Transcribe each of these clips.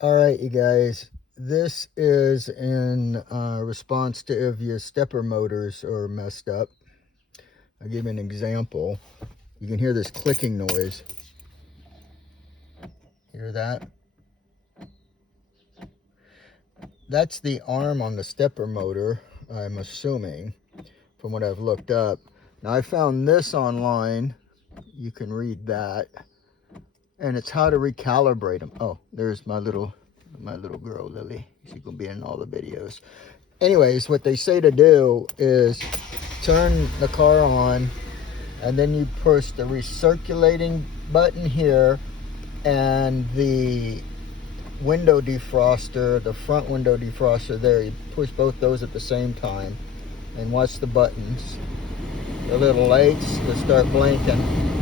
All right, you guys, this is in response to if your stepper motors are messed up. I'll give you an example. You can hear this clicking noise. Hear that? That's the arm on the stepper motor, I'm assuming, from what I've looked up. Now, I found this online. You can read that. And it's how to recalibrate them. Oh, there's my little girl, Lily. She's going to be in all the videos. Anyways, what they say to do is turn the car on, and then you push the recirculating button here and the window defroster, the front window defroster there. You push both those at the same time and watch the buttons. The little lights will start blinking.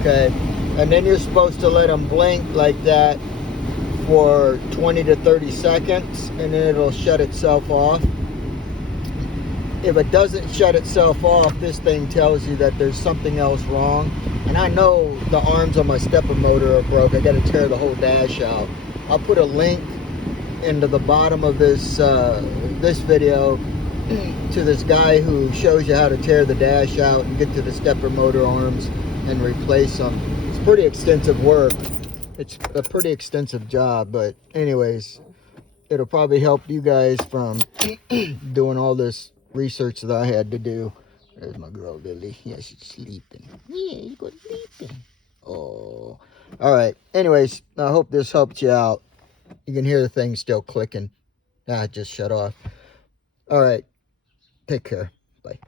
Okay, and then you're supposed to let them blink like that for 20 to 30 seconds, and then it'll shut itself off. If it doesn't shut itself off, this thing tells you that there's something else wrong. And I know the arms on my stepper motor are broke. I got to tear the whole dash out. I'll put a link into the bottom of this this video to this guy who shows you how to tear the dash out and get to the stepper motor arms and replace them. It's pretty extensive work. It's a pretty extensive job, but anyways, it'll probably help you guys from doing all this research that I had to do. There's my girl Lily. Yeah, she's sleeping. Yeah, you go sleeping. Oh, all right. Anyways, I hope this helped you out. You can hear the thing still clicking. Ah, it just shut off. All right. Take care. Bye.